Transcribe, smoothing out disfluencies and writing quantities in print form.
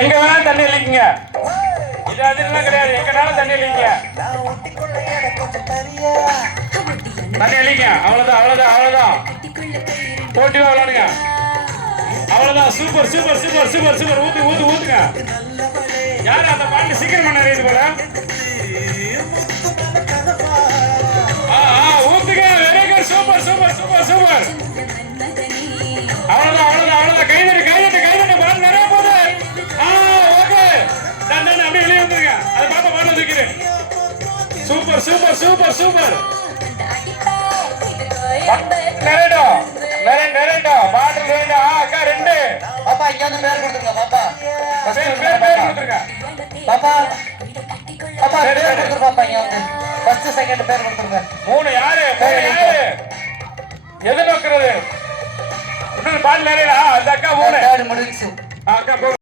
எங்க வேணாலும் தண்ணி அளிக்குங்க. இது அதெல்லாம் கிடையாது. எங்கனாலும் தண்ணி அளிக்குங்க. தண்ணி அளிங்க. அவ்வளவுதான் அவ்வளவுதான் அவ்வளவுதான். போட்டிவா விளையாடுங்க. அவ்வளவுதான். Super super super super super. ஊத்து ஊத்து ஊத்துங்க. யாரு அந்த பாட்டு சீக்கிரம் பண்ண இது போல ஊத்துங்க. Very good. Super super super super. அவ்வளவுதான் அவ்வளவுதான் அவ்வளவுதான். கைதட்டு கைதட்டு கைதட்டு. பால் நிறைய போகுது. ஓகே. தண்ணி அப்படியே வெளியே வந்துருங்க. அதை பார்த்து பாட்டு தூக்கிறேன். Super super super super. நிறையடா நிறையடா பாட்டில் வேண்டா. அக்கா ரெண்டு. பாப்பா இங்க வந்து பேர் கொடுத்துருங்க. பாப்பா பேர் கொடுத்துருங்க. பாப்பா பாப்பா பேர் கொடுத்துரு. பாப்பா இங்க வந்து ஃபர்ஸ்ட் செகண்ட் பேர் கொடுத்துருங்க. மூணு யாரு யாரு எது நோக்குறது? பாட்டில் நிறையடா. அந்த அக்கா மூணு முடிஞ்சு. அக்கா